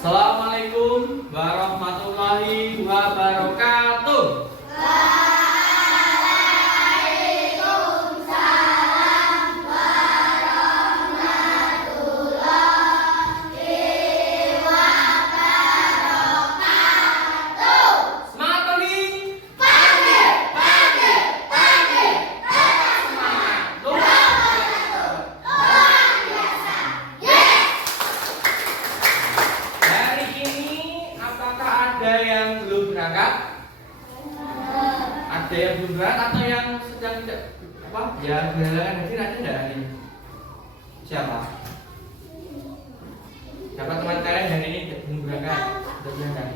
Assalamualaikum warahmatullahi wabarakatuh. Ada yang belum berangkat? Ada yang belum berangkat atau yang sedang tidak ya berhalangan hadir ada tidak hari ini? Siapa? Siapa teman kalian hari ini belum berangkat? Sudah berangkat?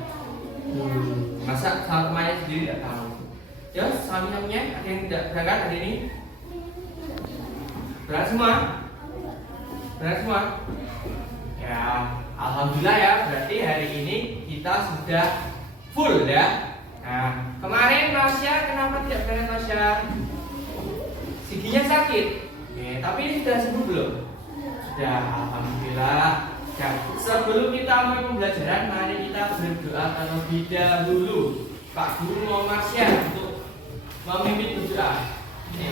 Masa sama temannya sendiri tidak tahu? Ya, suaminya ada yang tidak berangkat hari ini? Berangkat semua? Berangkat semua? Ya, alhamdulillah ya, berarti hari ini kita sudah full ya. Nah, kemarin Tasya kenapa tidak berangkat Tasya? Giginya sakit. Tapi ini sudah sembuh belum? Sudah, alhamdulillah. Nah, sebelum kita mulai pembelajaran, mari kita berdoa terlebih dahulu. Pak Guru mau Tasya untuk memimpin berdoa. Ini.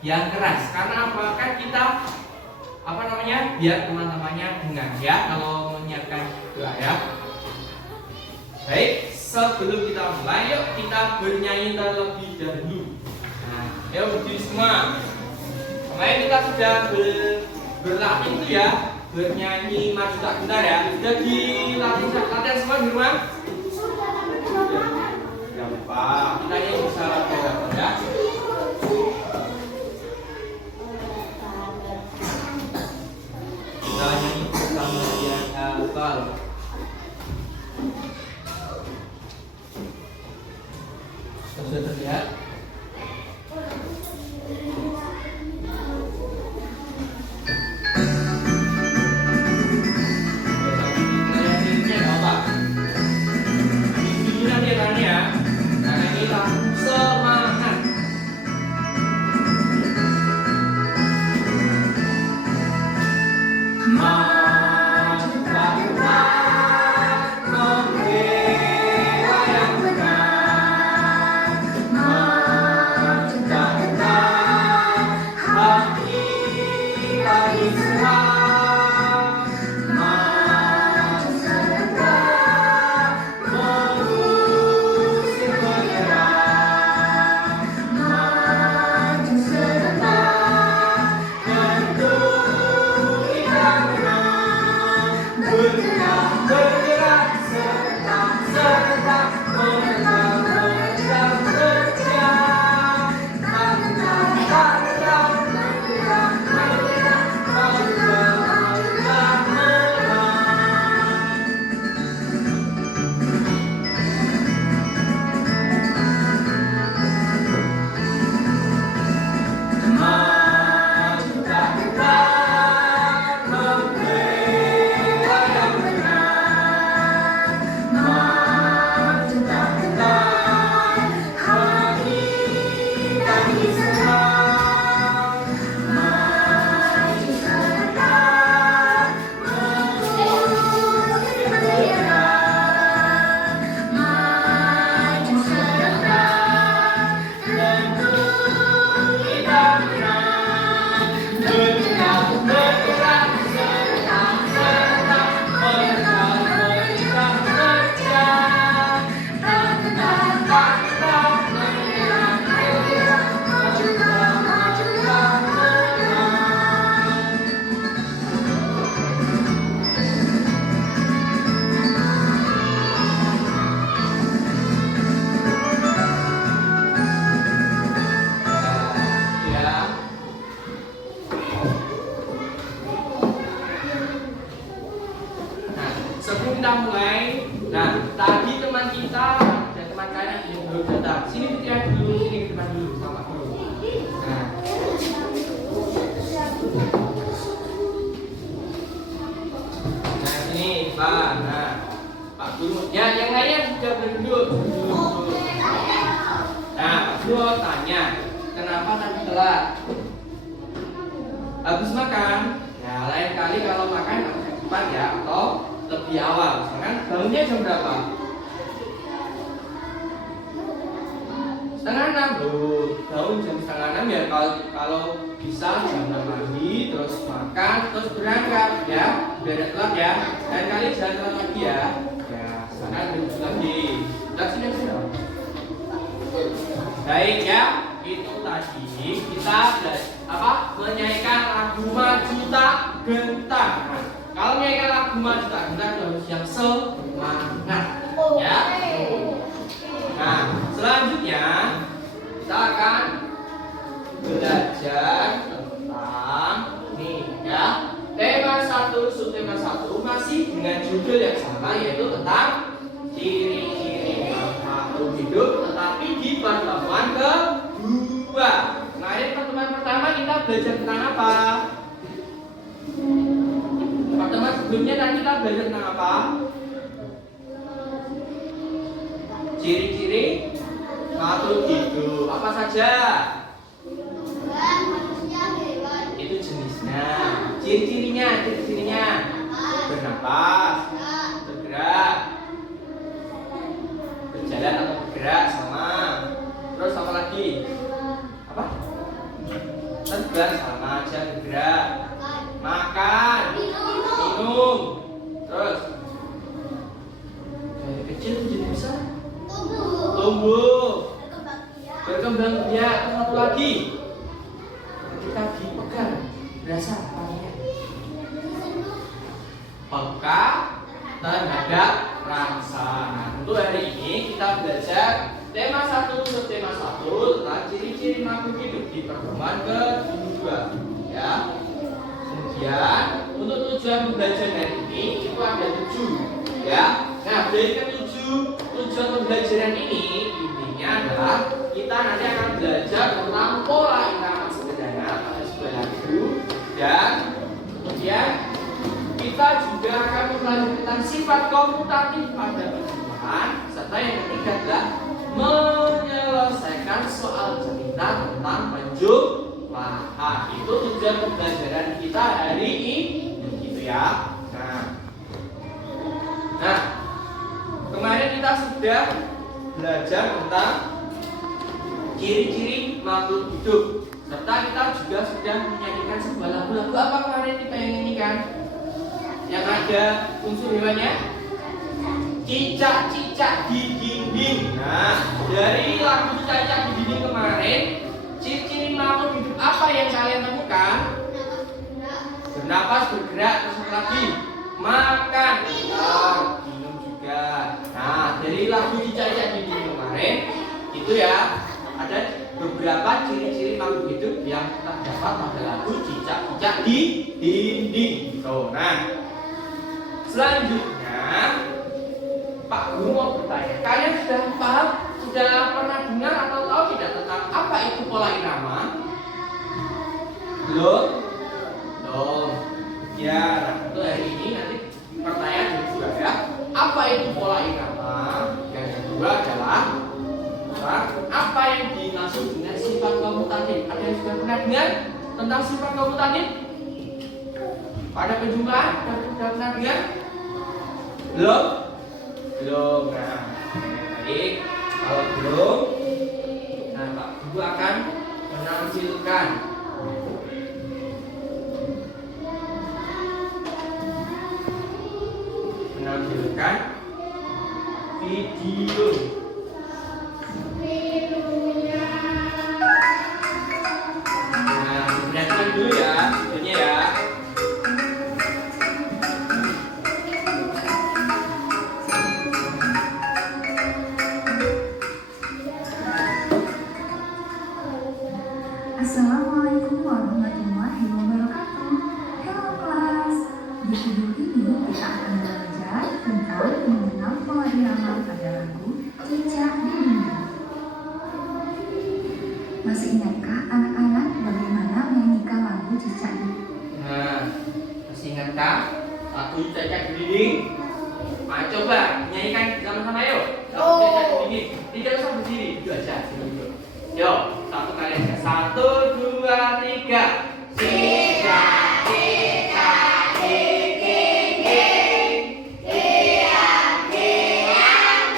Yang keras, karena apa? Kan kita biar teman-temannya dengar ya kalau menyiapkan doa ya. Baik, sebelum kita mulai, yuk kita bernyanyi terlebih dahulu. Nah, yuk berdiri semua. Kemarin kita sudah berlatih itu ya, bernyanyi maju tak gentar ya. Sudah dilatih latihan semua di rumah? Ya Pak, kita yang bisa latihan ya. Kita nyanyi bersama yang hafal. Sudah terlihat? Karena ini langsung semangat. kita mulai. Nah, tadi teman kita dan teman kalian yang belum datang. Sini Fitria dulu, sini ke depan dulu, sama dulu. Nah, sini Pak. Nah, Pak Guru. Ya, yang lain sudah berduduk. Nah, Pak Guru tanya, kenapa tadi telat? Habis makan? Ya, lain kali kalau makan agak cepat ya, atau lebih awal. Misalkan bangunnya jam berapa? 5:30. Bangun jam 5:30 ya, kalau bisa jam 6 pagi, terus makan, terus berangkat ya, biar tidak telat ya. Lain kali jangan telat lagi ya. Ya, sekarang berhenti lagi. Lihat sini sini. Baik ya, itu tadi kita menyanyikan lagu Maju Tak Gentar. Nah, kalau menyanyikan lagu Maju Tak Gentar harus yang semangat ya. Nah, selanjutnya kita akan belajar tentang nih ya, tema 1, subtema 1 masih dengan judul yang sama, yaitu tentang ciri-ciri makhluk hidup, tetapi di pertemuan kedua. Kemarin pertemuan pertama kita belajar tentang apa? Pertemuan sebelumnya tadi kita belajar tentang apa? Ciri-ciri makhluk hidup apa saja? Itu jenisnya. Ciri-cirinya bernapas, bergerak, berjalan atau bergerak sama. Terus apa lagi? Apa? Terbang sama aja, bergerak, makan, minum. Terus dari kecil menjadi besar, tumbuh, berkembang biak. Terus satu lagi, ketika dipegang berasa tangannya peka terhadap rasa. Nah, untuk hari ini kita belajar tema 1, subtema 1 tentang ciri-ciri makhluk hidup di pertemuan kedua ya. Kemudian untuk tujuan belajar hari ini itu ada 7 ya. Nah, dari ke-7 tujuan pembelajaran ini intinya adalah kita nanti akan belajar tentang pola irama sederhana pada sebuah lagu, dan kemudian kita juga akan mempelajari tentang sifat komutatif pada pertemuan, serta yang ketiga adalah menyelesaikan soal cerita tentang penjumlahan. Itu tujuan pembelajaran kita hari ini, gitu ya. Nah, kemarin kita sudah belajar tentang ciri-ciri makhluk hidup, serta kita juga sudah menyanyikan sebuah lagu. Apa kemarin kita yang nyanyikan? Yang ada unsur hewannya? Cicak-cicak di dinding. Nah, dari lagu cicak-cicak di dinding kemarin, ciri-ciri makhluk hidup apa yang kalian temukan? Bernapas, bergerak, terus lagi makan, minum juga. Nah, dari lagu cicak-cicak di dinding kemarin itu ya, ada beberapa ciri-ciri makhluk hidup yang terdapat pada lagu cicak-cicak di dinding. Nah, selanjutnya Pak Guru mau bertanya, kalian sudah paham, sudah pernah dengar atau tahu tidak tentang apa itu pola irama? Belum? Ya, nah, untuk hari ini nanti pertanyaan kedua ya. Apa itu pola irama? Yang kedua adalah apa yang dimaksud dengan sifat komutatif? Ada yang sudah pernah dengar tentang sifat komutatif? Pada penjumlahan, sudah pernah dengar? Belum. Nah, baik. Kalau belum, nah Pak Guru akan menampilkan video. Nah, perhatikan dulu ya, videonya ya. Assalamualaikum warahmatullahi wabarakatuh. Halo kelas. Di video ini kita akan belajar tentang Satu cecek di dinding. Nah, coba nyanyikan sama-sama yuk. Satu cecek di dinding. Tidak usah berdiri, duduk aja. Duduk. Yuk, satu kali aja. 1, 2, 3. Cicak, cicak, dinding. Tiang-tiang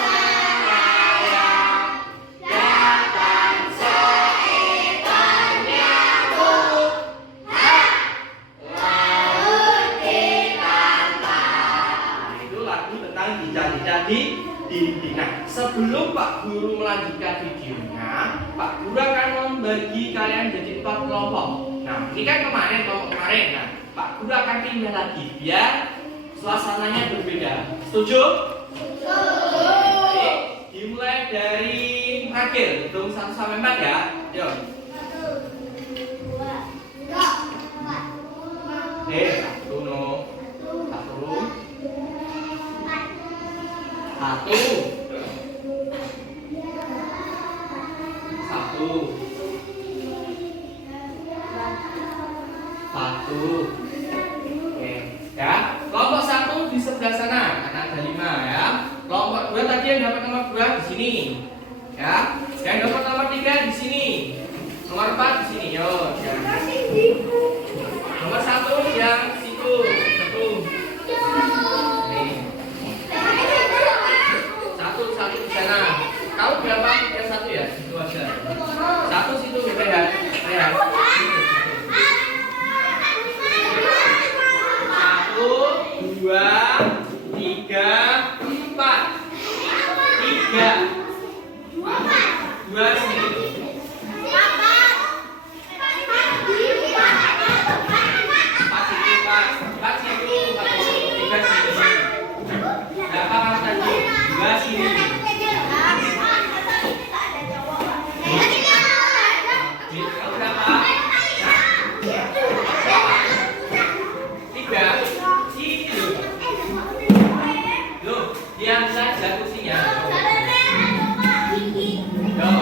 melayang. Datang seekor nyamuk. Laut ditambah. Itu lagu tentang cicak-cicak di dinding. Nah, sebelum Pak Guru melanjutkan videonya, Pak Guru akan membagi kalian jadi 4 kelompok. Nah, ini kan kemarin. Nah, Pak Guru akan pindah lagi biar suasananya berbeda. Setuju? Oke, dimulai dari Ragil, hitung 1 sampai 4 ya. Yuk. 1, 1. Oke, ya. Kelompok 1 di sebelah sana, karena ada 5 ya. Kelompok 2 tadi yang dapat nomor 2 di sini. Ya. Yang dapat nomor 3 di sini. Nomor 4 di sini. Yo, ya. Nomor 1 yang situ. 1. Nih. 1 di sana. Kamu berapa yang 1 ya? Situ aja. 1 situ, rehat. Rehat. 1, 2, 3, 4. 3. 2 sini. 4 situ, 3 sini. Berapa kamu tadi? 2 sini. Kamu berapa? 3 sini. Loh, diam saja kursinya. Loh,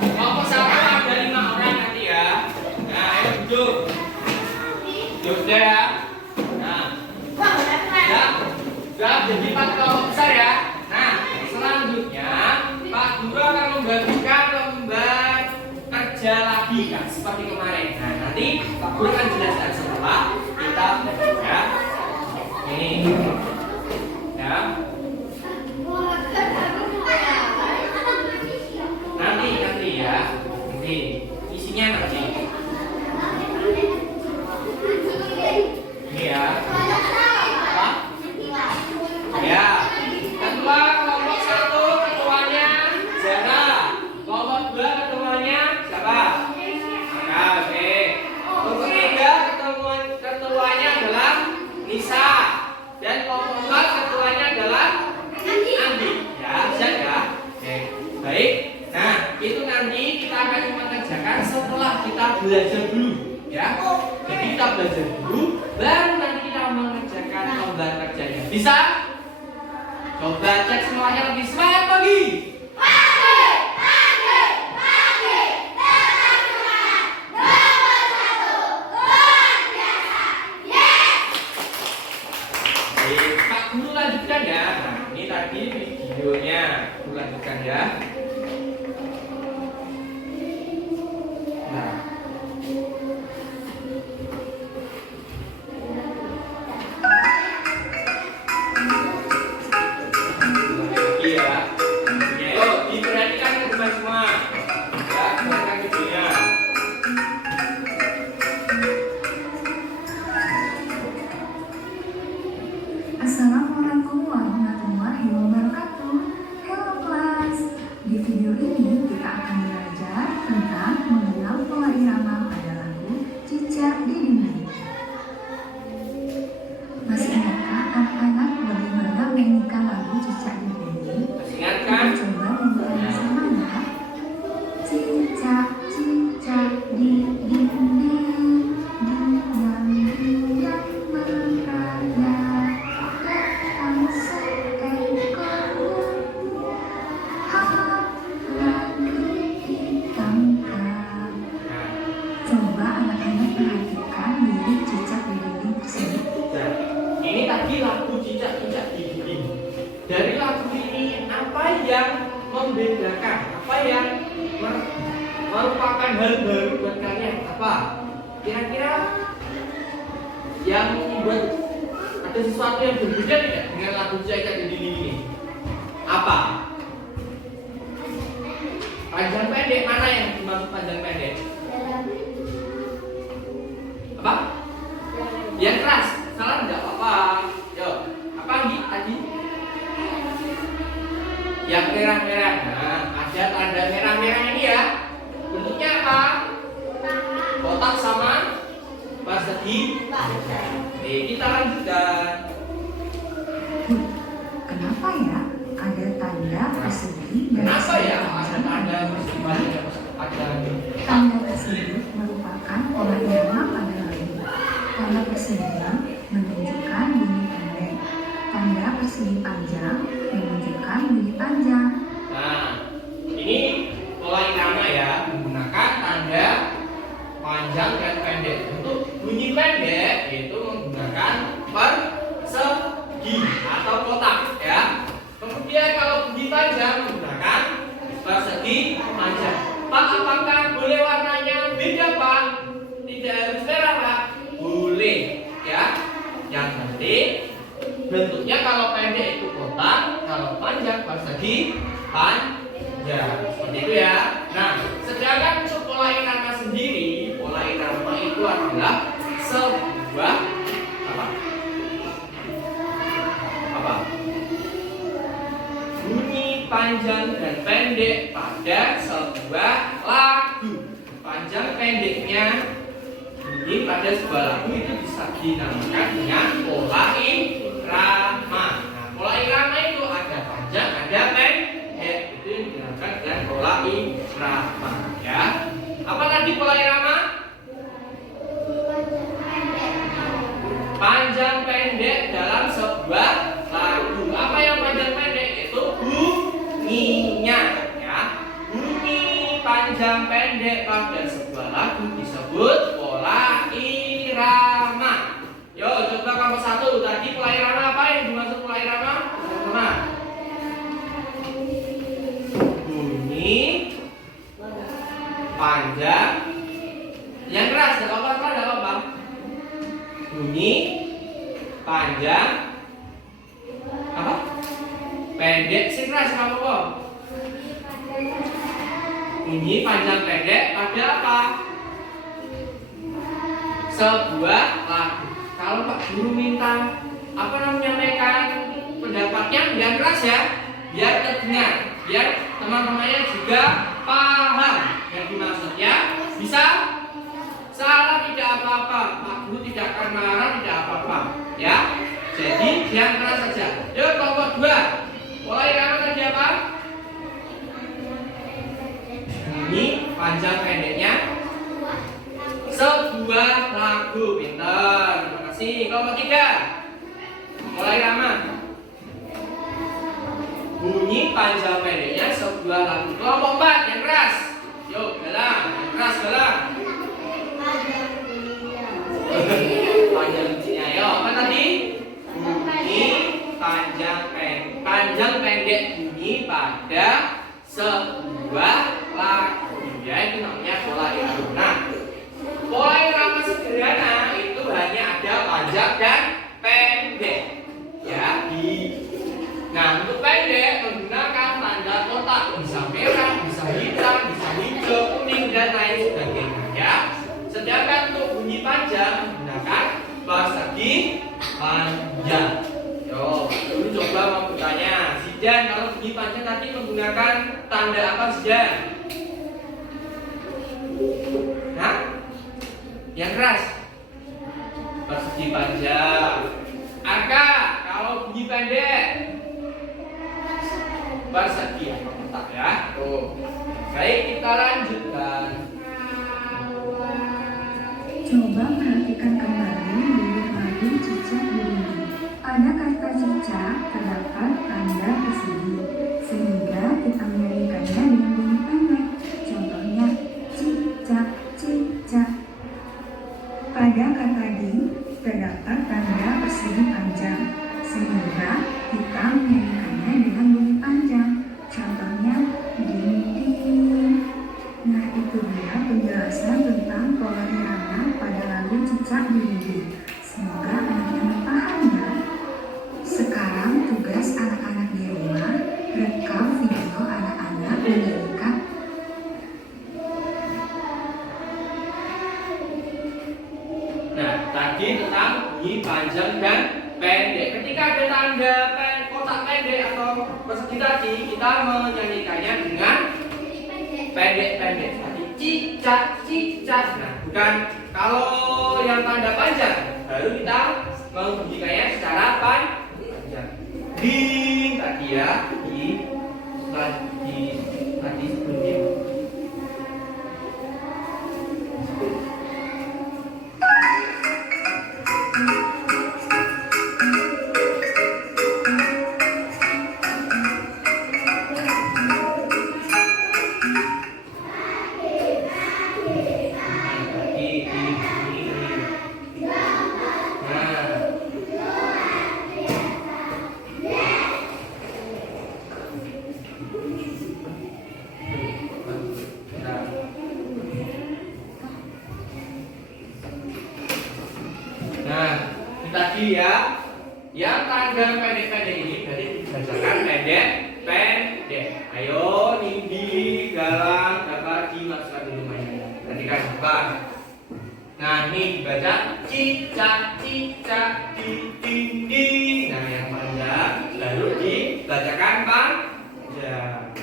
kelompok 1 ada 5 orang nanti ya. Nah, ayo duduk. Duduk ya. Nah, sudah jadi 4 kelompok besar ya. Nah, selanjutnya Pak Guru akan membagikan lembar kerja lagi kan seperti kemarin. Nah, nanti Pak Guru akan jelaskan setelah kita belajar. Ini ya. Nanti ya. Nanti isinya nanti. Ini ya. Apa? Ya. Ketua kelompok 1 ketuanya Zara. Kelompok 2 ketuanya siapa? Maka, oke. Kelompok 3 ketuanya adalah Nisa. Dan kelompok 4 ketuanya adalah Andi. Ya, siap ya. Oke. Baik. Nah, itu nanti kita akan mengerjakan setelah kita belajar dulu, ya. Jadi kita belajar dulu, baru nanti kita mengerjakan lembar kerjanya. Bisa? Coba cek semuanya lebih semangat pagi. Baik, Pak Guru lanjutkan ya. Nah, ini tadi videonya. Guru lanjutkan ya. Nah. Lagi ya. membedakan apa yang merupakan hal baru buat kalian? Apa? Kira-kira yang membuat ada sesuatu yang berbeda tidak dengan lagu Caikat di ini? Apa? Panjang pendek, mana yang dimaksud panjang pendek? Apa? Yang keras, salah enggak apa-apa. Yo, apa tadi? Yang merah-merah. Nah, ada tanda merah-merah ini ya. Bentuknya apa? Kotak sama persegi. Oke, kita lanjutkan. Kenapa ya ada tanda persegi dan Kenapa ya persegi ada tanda persegi ada? Tanda persegi merupakan pola irama pada lagu. Tanda persegi menunjukkan bunyi pendek. Tanda persegi panjang menunjukkan bunyi panjang. Nah, ini pola irama ya, menggunakan tanda panjang dan pendek. Untuk bunyi pendek itu menggunakan persegi atau kotak ya. Kemudian kalau bunyi panjang menggunakan persegi panjang. Pak, apakah boleh warnanya beda, Pak? Tidak harus merah, Pak. Boleh ya. Yang penting bentuknya kalau pendek itu kotak, kalau panjang persegi panjang. Seperti itu ya. Nah, sedangkan untuk pola irama sendiri, pola irama itu adalah sebuah apa? Bunyi panjang dan pendek pada sebuah lagu. Panjang pendeknya bunyi pada sebuah lagu itu bisa dinamakan dengan pola irama. Nah, pola irama itu ada panjang, ada pendek. Itu yang dinamakan dengan pola irama ya. Apa tadi pola irama? Panjang pendek dalam sebuah lagu. Apa yang panjang pendek? Itu bunyinya ya. Bunyi panjang pendek pada sebuah lagu disebut pola irama. Yo, coba kamu satu. Tadi pola irama apa yang dimaksud pola irama? Sama. Bunyi panjang yang keras, tidak apa-apa, tidak apa-apa. Bunyi panjang apa? Pendek sih keras, apa apa? Bunyi panjang pendek pada apa? Sebuah lagu. Kalau Pak Guru minta apa namanya menyampaikan pendapatnya yang keras ya, biar terdengar, biar teman-temannya juga paham yang dimaksudnya. Bisa? Salah tidak apa-apa, Pak Guru tidak akan marah, tidak apa-apa ya. Jadi yang keras saja. Yuk kelompok 2. Pola irama tadi apa? Bunyi panjang pendeknya sebuah lagu. Pintar, terima kasih. Kelompok 3. Pola irama bunyi panjang pendeknya sebuah lagu. Kelompok 4 yang keras. Yuk galang, yang keras galang. Panjang kuncinya. Yo, apa tadi? Bunyi panjang pendek bunyi pada sebuah lagu. Ya, itu namanya pola irama. Nah, pola irama sederhana itu hanya ada panjang dan pendek. Ya, nah, untuk pendek menggunakan tanda kotak, bisa merah, bisa hitam, bisa hijau, kuning dan lain sebagainya. Ya. Sedangkan untuk bunyi panjang menggunakan persegi panjang. Yo, dulu coba mau bertanya, Zidan, kalau bunyi panjang tadi menggunakan tanda apa, Zidan? Nah, yang keras persegi panjang. Aka, kalau bunyi pendek persegi apa kotak ya? Tuh. Baik, kita lanjutkan. Coba perhatikan kembali lirik lagu Cicak Bunyi. Pada kata cicak terdapat tanda persegi, sehingga kita menyanyikannya dengan bunyi pendek. Contohnya cicak cicak. Pada kata di terdapat tanda persegi panjang, sehingga kita menyanyikannya dengan bunyi panjang. Contohnya tadi tentang bunyi panjang dan pendek. Ketika ada tanda kotak pendek atau persegi tadi, kita menyanyikannya dengan pendek-pendek. Tadi cicak, cicak. Nah, bukan kalau yang tanda panjang, baru kita membunyikannya secara panjang. Ding tadi ya, tadi sebelumnya. Nah, ini tadi ya, yang tanda pendek-pendek ini berarti dibacakan pendek. Ayo, Nindi, Galang, dapat dimasukkan dulu mainnya. Perhatikan apa? Nah, ini dibaca cicak, cicak di dinding. Nah, yang panjang lalu dibacakan panjang.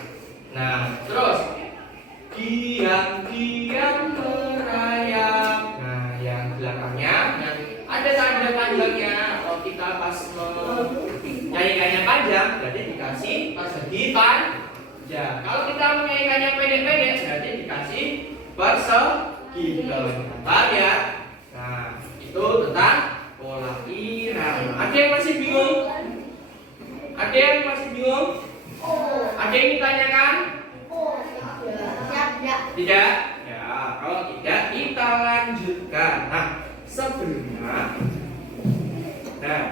Nah, terus diam merayap. Nah, yang belakangnya ada tanda panjangnya. Kalau kita pas menyanyikannya panjang, berarti dikasih persegi panjang. Kalau kita menyanyikannya pendek-pendek, berarti dikasih persegi. Paham ya? Nah, itu tentang pola irama. Ada yang masih bingung? Ada yang masih bingung? Ada yang ditanyakan? Tidak? Ya, kalau tidak kita lanjutkan. Nah, sebelumnya,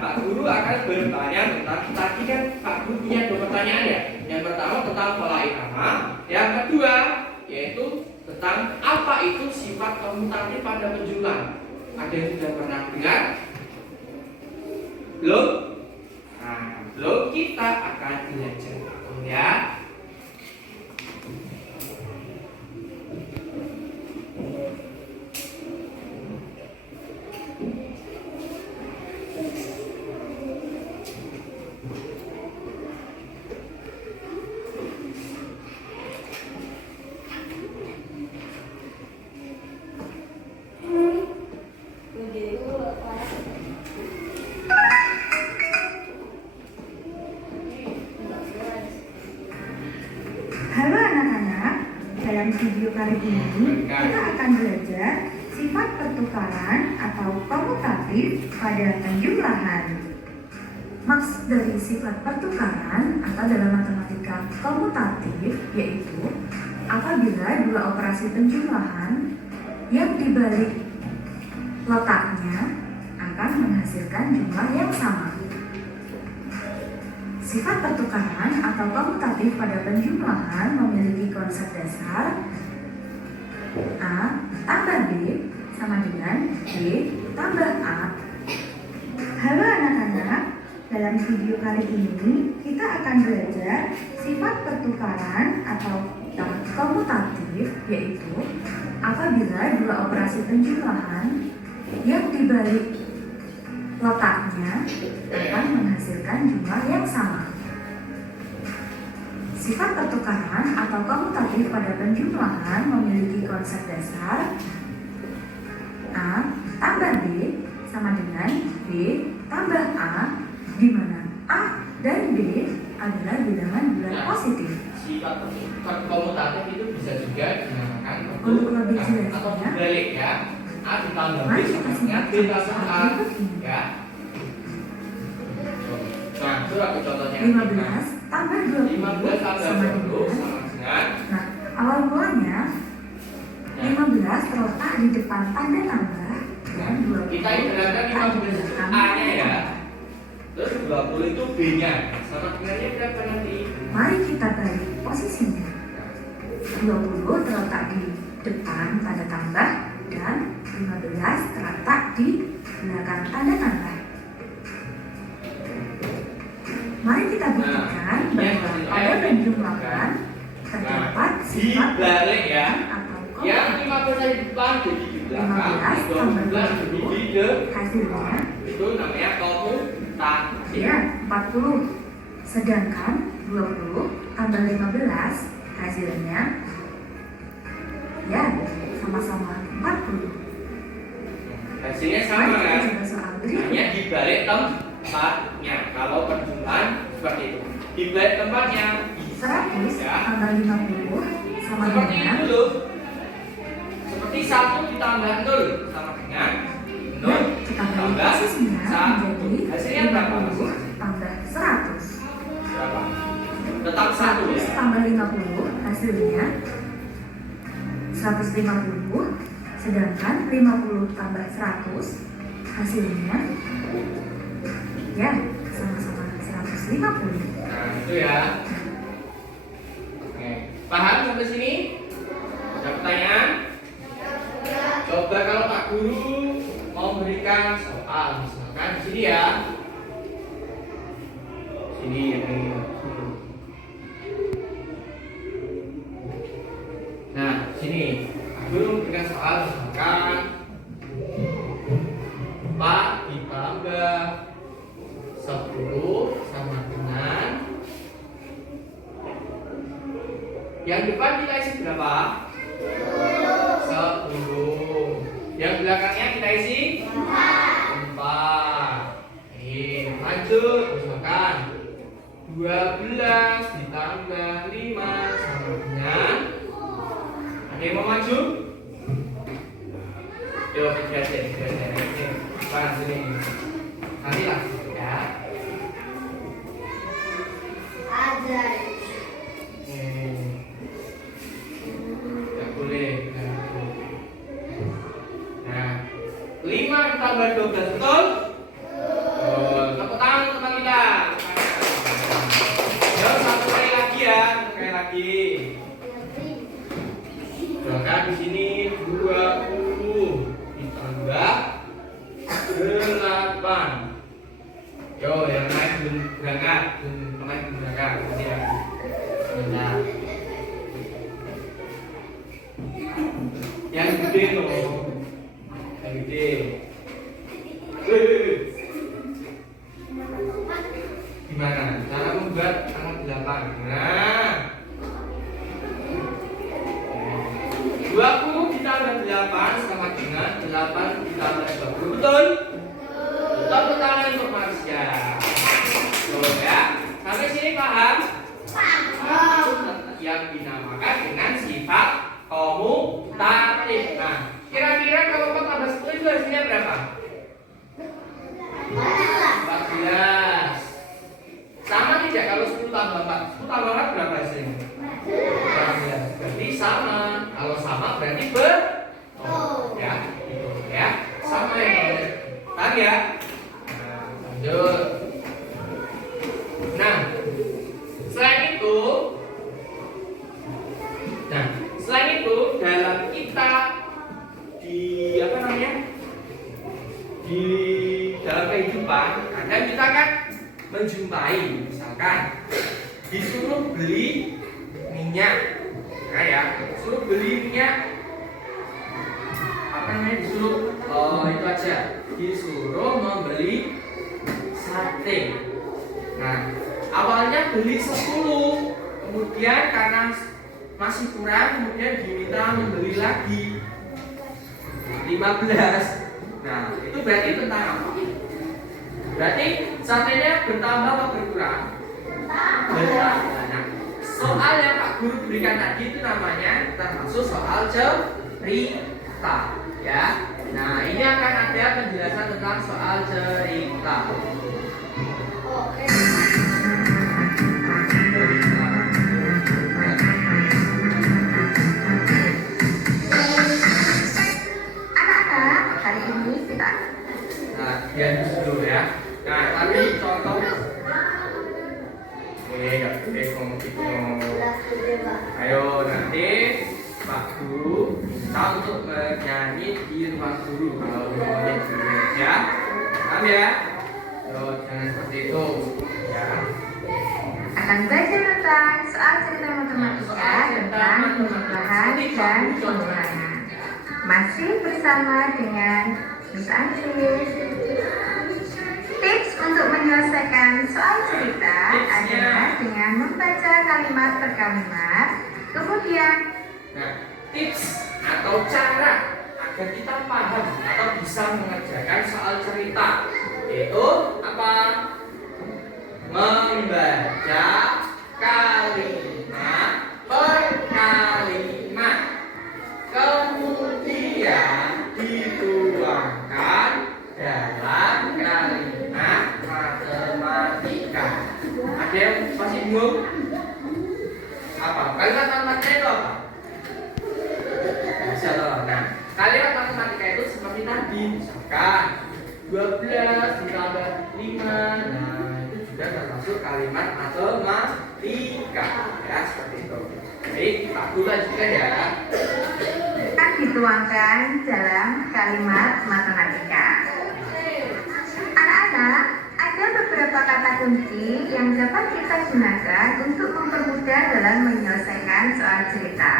Pak Guru akan bertanya tentang, tadi kan Pak Guru punya 2 pertanyaan ya. Yang pertama tentang pola irama, yang kedua yaitu tentang apa itu sifat komutatif pada penjumlahan. Ada yang sudah pernah dengar? Belum? Nah, belum, kita akan belajar ya. Halo anak-anak, dalam video kali ini kita akan belajar sifat pertukaran atau komutatif pada penjumlahan. Maksud dari sifat pertukaran atau dalam matematika komutatif yaitu apabila 2 operasi penjumlahan yang dibalik letaknya akan menghasilkan jumlah yang sama. Sifat pertukaran atau komutatif pada penjumlahan memiliki konsep dasar A tambah B sama dengan B tambah A. Halo anak-anak, dalam video kali ini kita akan belajar sifat pertukaran atau komutatif yaitu apabila 2 operasi penjumlahan yang dibalik letaknya akan menghasilkan jumlah yang sama. Sifat pertukaran atau komutatif pada penjumlahan memiliki konsep dasar A tambah B sama dengan B tambah A, di mana A dan B adalah bilangan bulat positif. Sifat komutatif itu bisa juga dinamakan Untuk lebih jelasnya, atau dibalik ya. A ditambah B mari sama kita dengan simak B tambah A ya. Nah, itu aku contohnya. 15 tambah 20 15 tambah sama 20 dengan. sama dengan. Nah, awal mulanya 15 terletak di depan tanda tambah dan 20 Kita ibaratkan 15 A-nya ya. Terus 20 itu B-nya. Sama dengannya berapa nanti? Mari kita balik posisinya. 20 terletak di depan tanda tambah dan 15 terletak di belakang tanda tambah. Mari kita buktikan bahwa pada penjumlahan terdapat sifat dibalik ya. atau Yang 15 di depan jadi 17, belakang, 15 tambah 12 berdiri di hasilnya itu namanya komutasi. ya 40. Sedangkan 20 tambah 15 hasilnya ya sama-sama 40. Hasilnya sama Mari kan? kita coba soal berikut. Hanya dibalik tempatnya. Kalau perjumpaan seperti itu. Dibalik tempatnya 100 ya. tambah 50 sama Seperti dengan itu loh. Seperti 1 ditambah 0 sama dengan 0 kita balik tambah posisinya 1. menjadi Hasilnya berapa? 50 tambah 100. Berapa? Tetap 1 ya. 100 tambah 50 hasilnya 150. Sedangkan 50 tambah 100 hasilnya ya sama-sama 150. Nah, itu ya. Oke. Paham sampai sini? Ada pertanyaan? Coba kalau Pak Guru mau berikan soal, misalkan di sini ya. Sini ini. Nah, sini. Pak Guru berikan soal misalkan 4 ditambah 10 sama dengan yang depan kita isi berapa? 10. Yang belakangnya kita isi 4. Lanjut misalkan 12 ditambah 5 sama dengan, ada yang mau maju? Yuk, belajar. Panas sini. Nanti lah ya. Nggak boleh. Nah, 5 ditambah 12 betul? Betul. Tepuk tangan untuk teman kita. Yuk, satu kali lagi ya. Satu kali lagi. Bahkan di sini 20 ditambah 8. Yo, yang naik belum berangkat, kemarin belum berangkat. Nanti lagi. Nah, yang gede loh, yang gede. Gimana? Cara membuat angka 8. Nah, 20 ditambah 8 sama dengan 8 ditambah 20. Betul? Tepuk tangan untuk Marsya. Tuh ya. Sampai sini paham? Paham. Yang dinamakan dengan sifat komutatif. Nah, kira-kira kalau 4 tambah 10 itu hasilnya berapa? 14. Sama tidak kalau 10 tambah 4? 10 tambah 4 berapa hasilnya? 14. Berarti sama. Kalau sama berarti ya, gitu ya. Sama ya. Paham ya? Nah, lanjut. Nah, selain itu dalam kita di apa namanya? Di dalam kehidupan kadang kita kan menjumpai misalkan disuruh beli minyak, nah ya, suruh beli minyak apa namanya, disuruh itu aja, disuruh membeli sate. Nah, awalnya beli 10, kemudian karena masih kurang, kemudian diminta membeli lagi 15. Nah, itu berarti tentang apa? Berarti satenya bertambah atau berkurang? Bertambah. Nah, soal yang Pak Guru berikan tadi itu namanya termasuk soal cerita, ya. Nah, ini akan ada penjelasan tentang soal cerita. Anak-anak, hari ini kita Nah, dulu ya. Nah, tadi contoh. Nggak ngomong gitu. Ayo nanti Pak Guru minta untuk bernyanyi di ruang guru kalau mau ya. Paham ya? Jangan seperti itu ya. akan belajar tentang soal cerita matematika tentang penjumlahan dan pengulangan. Masih bersama dengan Miss Ansis. Tips untuk menyelesaikan soal cerita adalah dengan membaca kalimat per kalimat, kemudian tips atau cara agar kita paham atau bisa mengerjakan soal cerita yaitu apa? Membaca kalimat per kalimat, kemudian dituangkan dalam kalimat matematika. Ada yang masih bingung? Apa? Kalimat matematika itu apa? Bisa loh. Nah, kalimat matematika itu seperti tadi, misalkan 12 ditambah 5. Nah, itu juga termasuk kalimat matematika. Ya, seperti itu. Baik, Pak Guru lanjutkan ya. akan dituangkan dalam kalimat matematika. Anak-anak, ada beberapa kata kunci yang dapat kita gunakan untuk mempermudah dalam menyelesaikan soal cerita.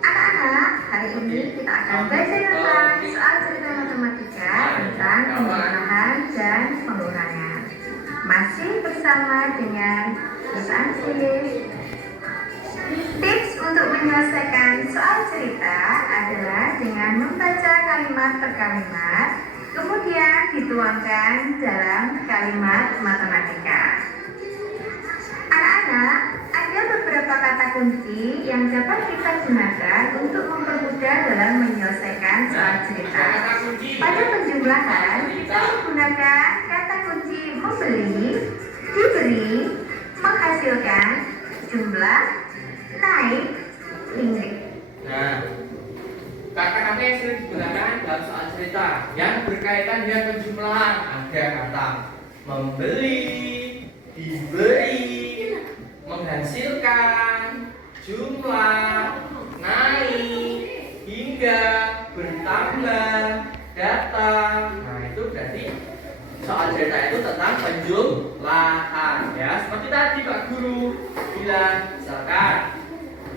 Anak-anak, hari ini kita akan belajar tentang soal cerita matematika tentang pengurangan dan pengurangan. Masih bersama dengan Miss Ansis. Tips untuk menyelesaikan soal cerita adalah dengan membaca kalimat per kalimat, kemudian dituangkan dalam kalimat matematika. Anak-anak, ada beberapa kata kunci yang dapat kita gunakan untuk mempermudah dalam menyelesaikan soal cerita. Pada penjumlahan, kita menggunakan kata kunci membeli, diberi, menghasilkan, jumlah, naik, tinggi. Nah, kata-kata yang sering digunakan dalam soal cerita yang berkaitan dengan penjumlahan ada kata membeli, diberi, menghasilkan, jumlah, naik, hingga, bertambah, datang. Nah, itu berarti soal cerita itu tentang penjumlahan ya. Seperti tadi Pak Guru bilang, misalkan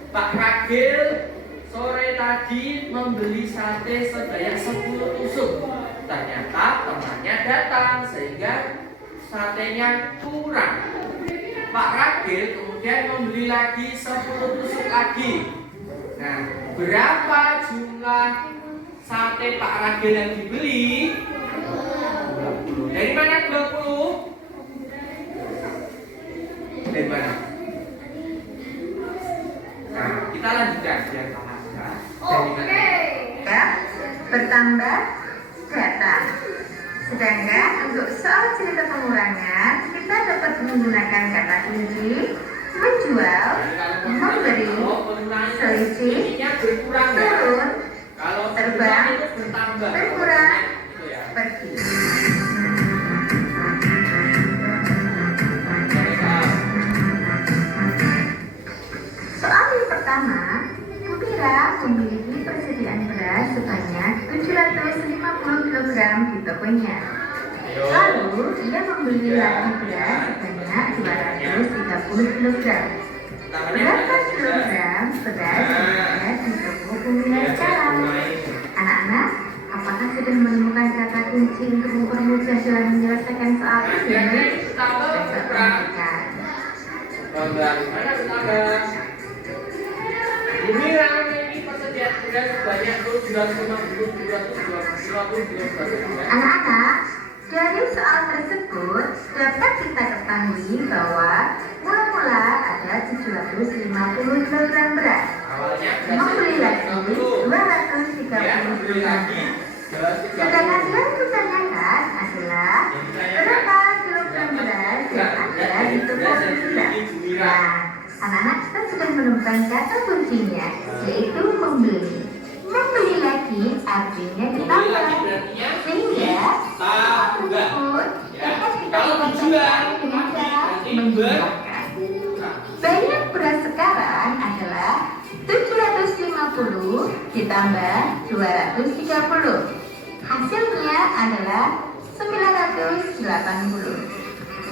Pak Ragil sore tadi membeli sate sebanyak 10 tusuk. Ternyata temannya datang sehingga satenya kurang. Pak Ragil kemudian membeli lagi 10 tusuk lagi. Nah, berapa jumlah sate Pak Ragil yang dibeli? 20. Dari mana 20? Dari mana? Nah, kita lanjutkan biar paham ya. Dari mana? Ya, bertambah, datang. Sedangkan untuk soal cerita pengurangan, kita dapat menggunakan kata kunci menjual, memberi, selisih, berkurang ya. turun, Kalau terbang, itu bertambah. berkurang, Itu ya. pergi. Soal yang pertama, Mutiara memiliki persediaan beras sebanyak 750 kg di tokonya. Lalu, ia membeli lagi beras sebanyak 230 kg. Berapa kilogram beras yang ada di toko pemilik sekarang? Anak-anak, apakah sudah menemukan kata kunci untuk mempermudah dalam menyelesaikan soal ini? Besok lanjutkan. Mana bertambah? Bumi memiliki persediaan beras sebanyak 750 kg. Anak-anak, dari soal tersebut dapat kita ketahui bahwa mula-mula ada 750 kg beras. Awalnya Membeli lagi 230 kg. Sedangkan yang ditanyakan adalah berapa kilogram beras yang ada di toko pemilik. Nah, anak-anak kita sudah menemukan kata kuncinya, yaitu membeli. Membeli lagi artinya ditambah, sehingga tersebut dapat kita katakan dengan cara menjumlahkan. Banyak beras sekarang adalah 750 50 ditambah 230. Hasilnya adalah 980.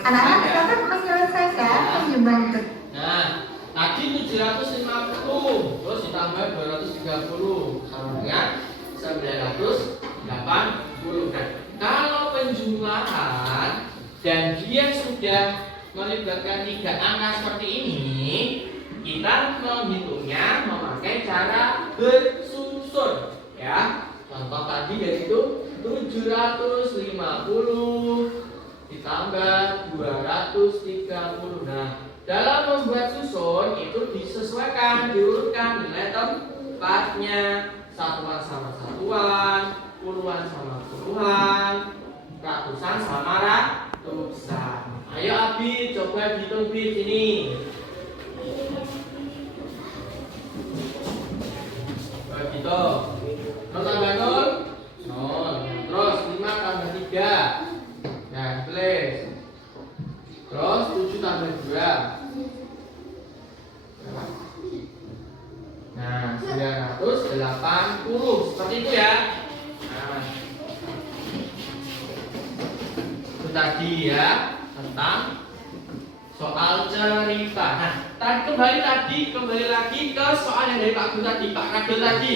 Anak-anak dapat menyelesaikan penjumlahan Nah, tadi 750 terus ditambah 230 sama dengan 980. Nah, kalau penjumlahan dan dia sudah melibatkan 3 angka seperti ini, kita menghitungnya memakai cara bersusun, ya. Contoh tadi yaitu 750 ditambah 230. Nah, dalam membuat susun itu disesuaikan, diurutkan nilai tempatnya, satuan sama satuan, puluhan sama puluhan, ratusan sama ratusan. Ayo Abi, coba hitung Bi sini. Begitu. 0 tambah 0, 0. Terus 5 tambah 3. Nah, tulis. Terus 7 tambah 2. Nah, 980. Seperti itu ya. Nah, itu tadi ya tentang soal cerita. Nah, kembali lagi ke soal yang dari Pak Guru tadi, Pak Ragil tadi.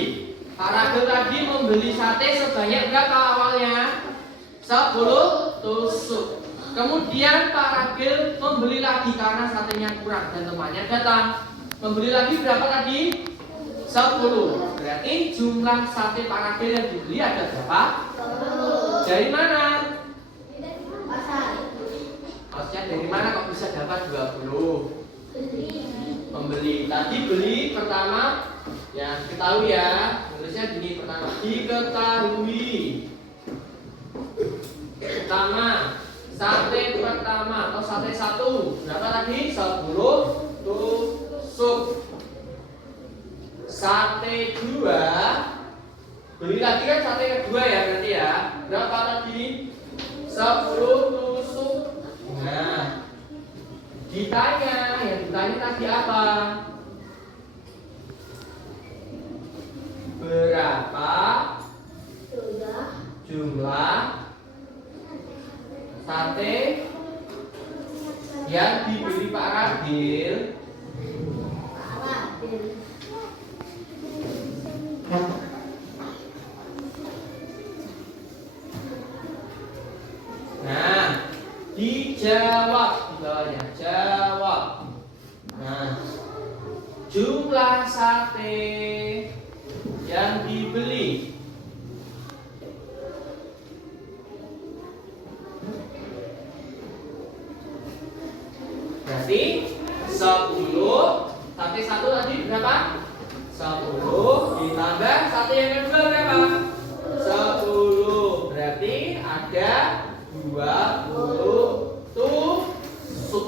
Pak Ragil tadi membeli sate sebanyak berapa awalnya? 10 tusuk. Kemudian Pak Ragil membeli lagi karena satenya kurang dan temannya datang. Membeli lagi berapa tadi? 10. Berarti jumlah sate Pak Ragil yang dibeli ada berapa? 10. Dari mana? Maksudnya dari mana kok bisa dapat 20? Membeli. Tadi beli pertama, ya ketahui ya. Nulisnya gini pertama. Diketahui. Pertama, sate pertama atau sate 1 berapa tadi? 10 tusuk. Sate 2 beli lagi kan sate kedua ya berarti ya. Berapa tadi? 10 tusuk. Nah, ditanya, yang ditanya tadi apa? Berapa jumlah sate yang dibeli Pak Ragil? Nah, dijawab di bawahnya, jawab. Nah, jumlah sate yang dibeli berarti 10. Sate 1 tadi berapa? 10 ditambah sate yang kedua berapa? 10. Berarti ada 20 tusuk.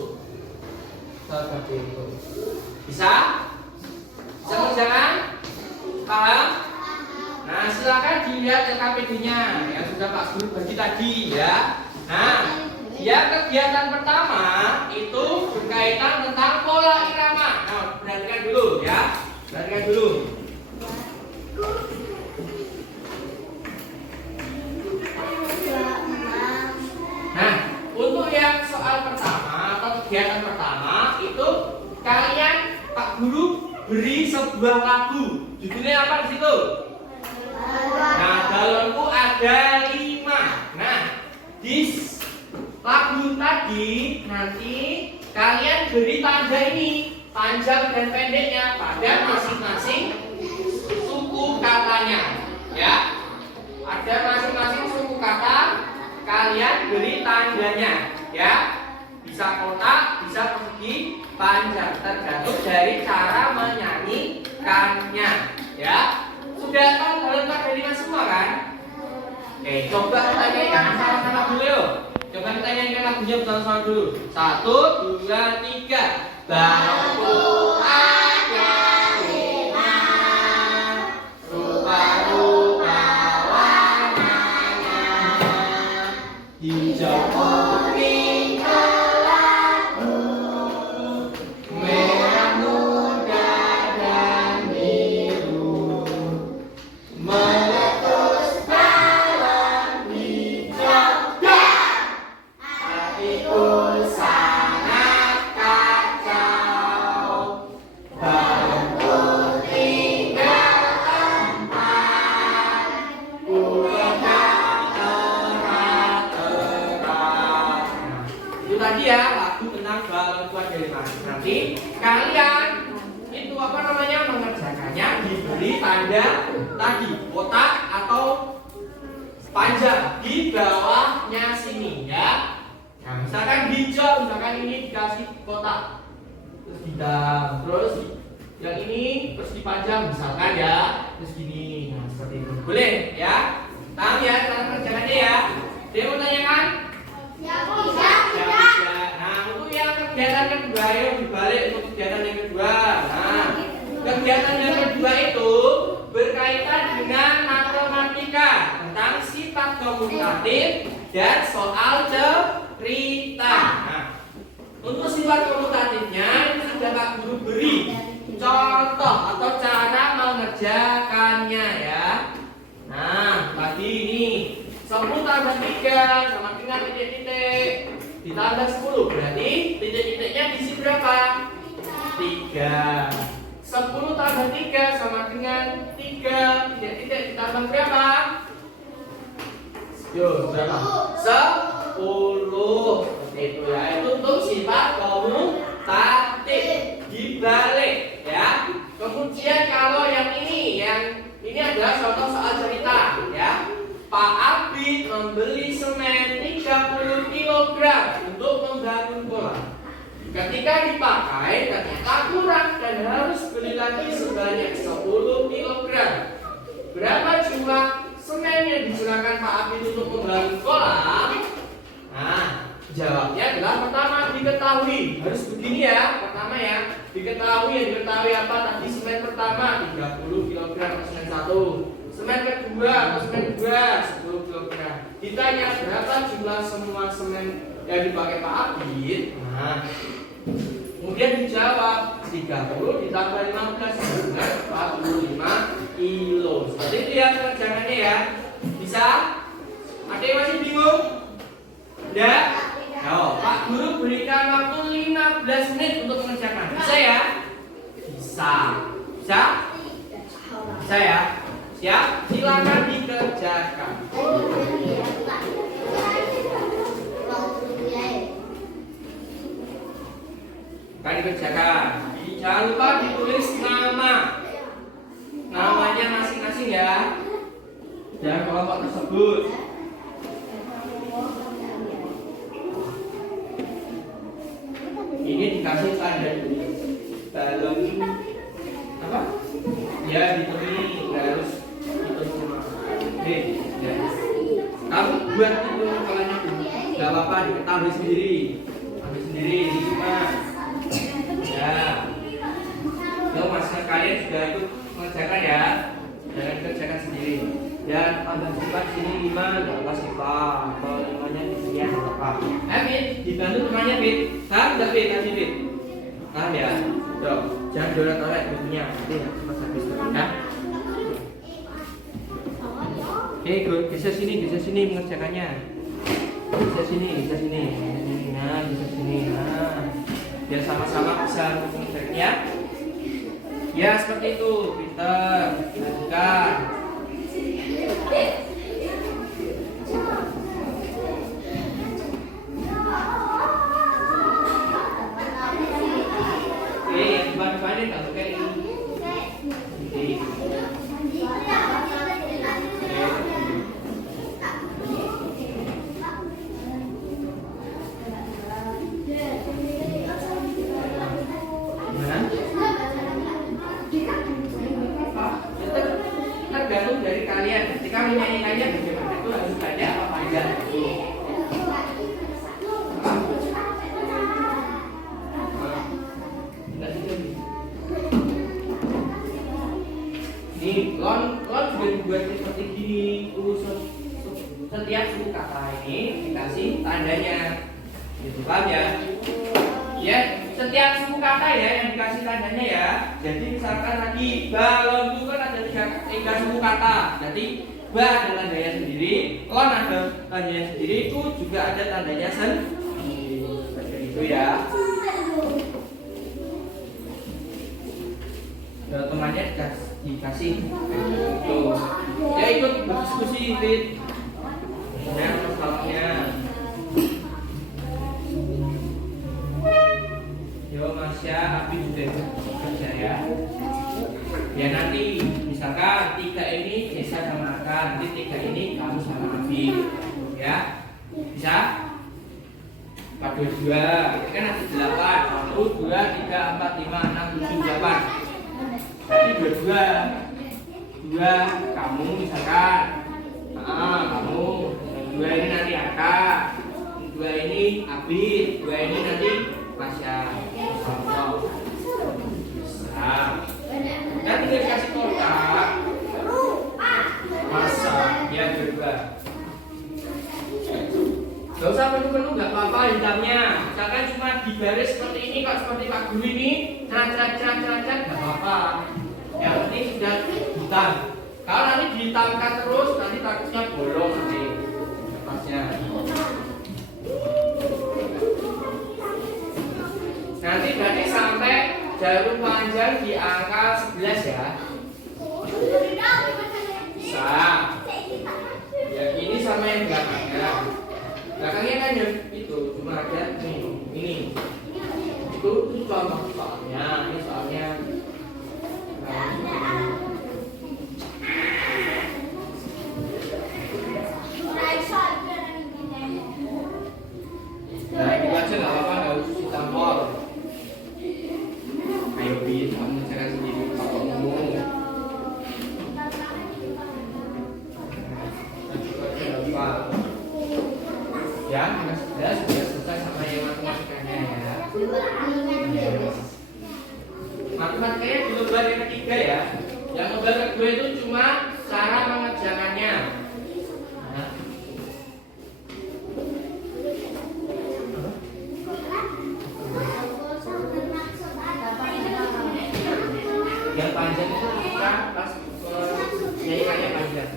Seperti itu. Bisa? Bisa mengerjakan? Paham? Nah, silakan dilihat LKPD-nya yang sudah Pak Guru bagi tadi ya. Nah, yang kegiatan pertama itu berkaitan tentang pola irama. Nah, perhatikan dulu ya. Perhatikan dulu. Nah, untuk yang soal pertama atau kegiatan pertama itu kalian Pak Guru beri sebuah lagu. Judulnya apa di situ? Nah, balonku ada 5. Nah, di lagu tadi nanti kalian beri tanda ini panjang dan pendeknya pada masing-masing suku katanya. Ya, ada masing-masing suku kata. Kalian beri tandanya ya, bisa kotak, bisa persegi, panjang, tergantung dari cara menyanyikannya ya. Sudah tahu balon ada 5 semua kan? Oke, coba kita nyanyikan sama-sama dulu yuk. Coba kita nyanyikan lagunya bersama-sama dulu. 1, 2, 3. Balonku ada 5, rupa-rupa warnanya, hijau, kuning, kelabu, merah muda dan biru. kalian itu apa namanya mengerjakannya diberi tanda tadi kotak atau panjang di bawahnya sini ya. Nah, misalkan hijau, misalkan ini dikasih kotak terus hitam, terus yang ini terus dipajang misalkan ya, terus gini. Nah, seperti itu. Boleh ya? Paham ya cara kerjaannya ya? Dia mau tanyakan? Ya, tidak. Nah, untuk yang kegiatan kedua, yuk dibalik untuk kegiatan yang kedua. Nah, kegiatan yang kedua itu berkaitan dengan matematika tentang sifat komutatif dan soal cerita. Nah, untuk sifat komutatifnya itu sudah Pak Guru beri contoh atau cara mengerjakannya ya. Nah, tadi ini 10 tambah 3 sama dengan titik-titik ditambah 10 berarti titik-titiknya diisi berapa? 3. 10 tambah 3 sama dengan 3 titik-titik ditambah berapa? Yo, berapa? 10. Seperti itu ya. Itu untuk sifat komutatif dibalik ya. Kemudian kalau yang ini adalah contoh soal cerita ya. Pak Abid membeli semen 30 kg untuk membangun kolam. Ketika dipakai ternyata kurang dan harus beli lagi sebanyak 10 kg. Berapa jumlah semen yang digunakan Pak Abid untuk membangun kolam? Nah, jawabnya adalah pertama diketahui. Harus begini ya. Pertama ya, diketahui apa tadi semen pertama 30 kg atau semen 1. Semen kedua atau semen 2 10 kg. Ditanya berapa jumlah semua semen yang dipakai Pak Abid? Nah, kemudian dijawab 30 ditambah 15 dengan 45 kilo. Seperti itu ya kerjaannya ya. Bisa? Ada yang masih bingung? Ya? Nah, Pak Guru berikan waktu 15 menit untuk mengerjakan. Bisa ya? Bisa. Bisa? Bisa ya? Siap? Silakan dikerjakan. Akan dikerjakan. Jangan lupa ditulis namanya masing-masing ya, dan kelompok tersebut. Ini dikasih tanda balon apa? Ya ditulis harus itu semua. Oke, ya. Kamu buat itu kalanya nggak apa-apa, diketahui sendiri, ambil sendiri di rumah. Ya, yo mas kalian juga ikut mengerjakan ya, jangan kerjakan sendiri. Ya tambah sifat sini 5, nggak apa sifat, kalau 5-nya disian nggak apa. Fit, dibantu temannya Fit. Nggak Fit, kasih Fit. Paham ya? Tuh, jangan dorong-dorong bukunya, nanti pas habis ya. Geser sini mengerjakannya. Geser sini. Nah, geser sini. Nah, biar sama-sama bisa mengerjakannya. Ya, seperti itu. Pintar. Lanjutkan. Oke, yang depan-depannya kalau kayak ini. Tergantung dari kalian. Ketika menyanyikannya bagaimana itu harus ada apa aja. Ini lon juga dibuat seperti gini. Setiap suku kata ini dikasih tandanya. Gitu kan ya? Ya, setiap suku kata ya yang dikasih tandanya ya. Jadi misalkan lagi balon itu kan ada tiga suku kata. Jadi ba ada tandanya sendiri, lon ada tandanya sendiri, itu juga ada tandanya sendiri. Seperti itu ya. Temannya dikasih. Tuh. Ya ikut berdiskusi Fit. Ya masalahnya. Yo Masya, Abi juga Nanti 3 ini kamu sama Abi. Ya. Bisa? 4, 2, 2. Ini kan ada 8. 1, 2, 3, 4, 5, 6, 7, 8. Jadi 2, 2 kamu misalkan. Kamu. 2 ini nanti Aka. 2 ini Abi. 2 ini nanti Masya. Nah, tinggal kasih kotak. Masa ya juga. Gak usah penuh-penuh, gak apa-apa hitamnya. Misalkan cuma di baris seperti ini, kok seperti Pak Guru ini, cerat, gak apa-apa. Yang penting sudah hitam. Kalau nanti dihitamkan terus, nanti takutnya bolong nanti kertasnya. Nanti berarti sampai jarum panjang di angka 11 ya. Bisa. Ya ini sama yang belakangnya. Belakangnya kan yang itu cuma ada ini. Itu contoh soalnya. Ini soalnya. Nah itu aja nggak apa-apa, nggak usah ditampol. Ayo Bin, kamu cara sendiri kamu. Ya, sudah selesai sama yang matematikanya ya. Matematikanya di lembar yang ketiga ya. Yang lembar kedua itu cuma cara mengerjakannya. Yang panjang itu kita pas nyanyikannya panjang.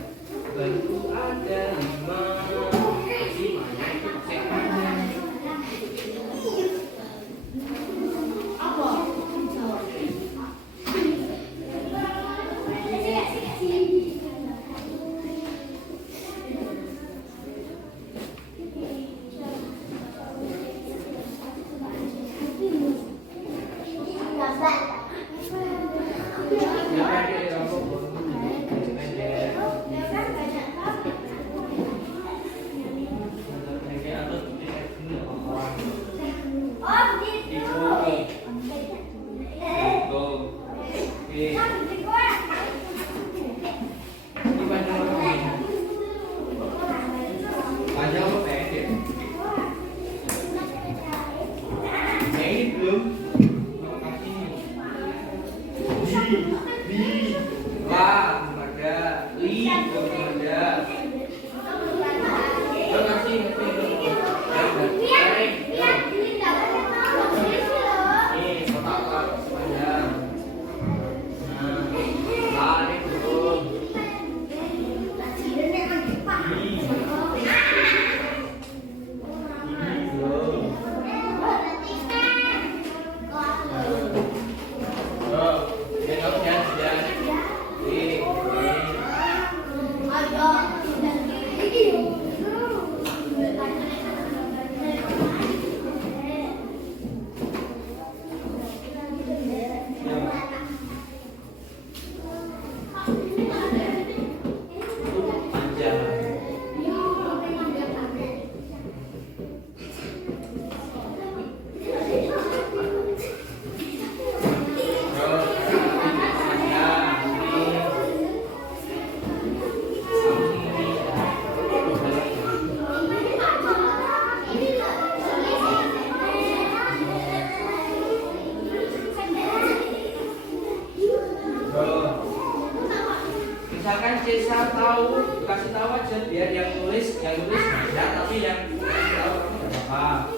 Bentuk ada 5. Misalkan Cesa kasih tahu aja biar yang nulis bisa, tapi yang kasih tahu kamu nggak apa-apa.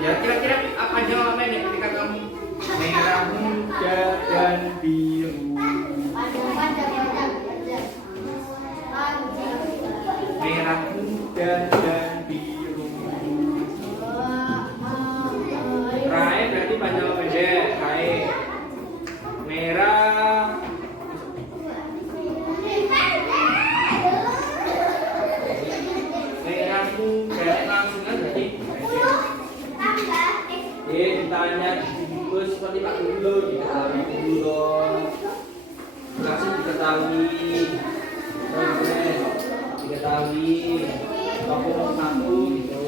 Ya kira-kira apa jawabannya ketika kamu merah, muda, dan biru? Ditanya dibungkus seperti Pak Guru diketahui dulu dong. Langsung diketahui. Diketahui. Toko satu gitu.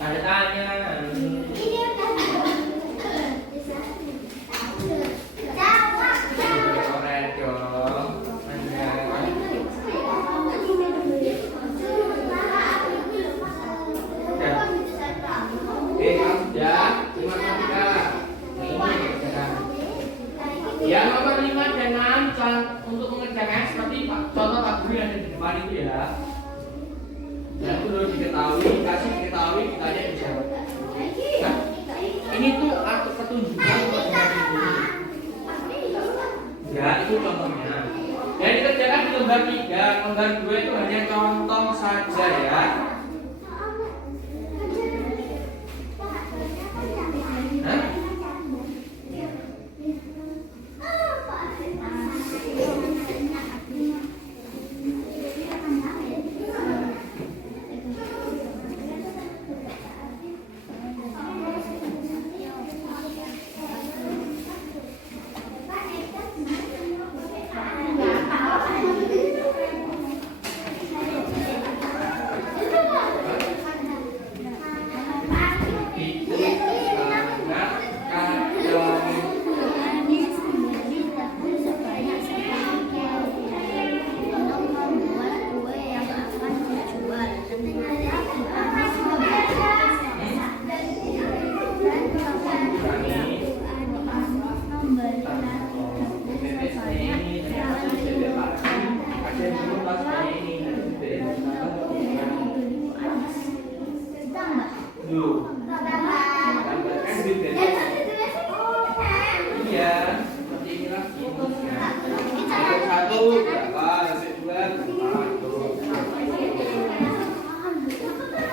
Artinya ya kan. Ya, nomor 5 dan 6 untuk mengerjakan seperti contoh Pak Guru yang ada di depan itu ya. Dan itu harus diketahui, kasih diketahui, ditanya dijawab. Nah, ini tuh arti petunjukan ya, itu contohnya. Dan dikerjakan di lembar 3, lembar 2 itu hanya contoh saja ya.